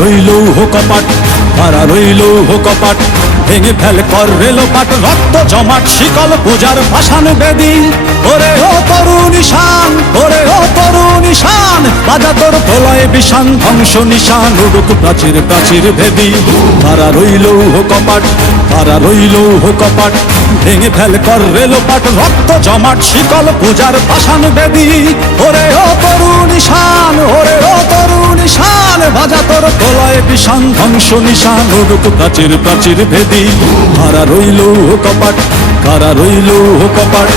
রইল হো কপাট, কারা রইল হো কপাট, ভেঙে ফেল কর রেলোপাট, রক্ত জমাট শিকল পূজার ভাসান বেদি। ওরে ও তরুণ ঈশান, ওরে ও তরুণ ঈশান, বাজা তোর প্রলয় বিষান, ধ্বংস নিশান উড়ুক প্রাচীর প্রাচীর ভেদি। কারা রইল হো কপাট, কারা রইল হো কপাট, ভেঙে ফেল কর রেলোপাট, রক্ত জমাট শিকল পূজার ভাসান বেদি। ওরে ও তরুণ ঈশান, ওরে ও তরুণ ঈশান, বাজা তোর প্রলয় বিষান, ধ্বংস নিশান উড়ুক প্রাচীর প্রাচীর ভেদি। কারা রইল হো কপাট, কারা রইল হো কপাট।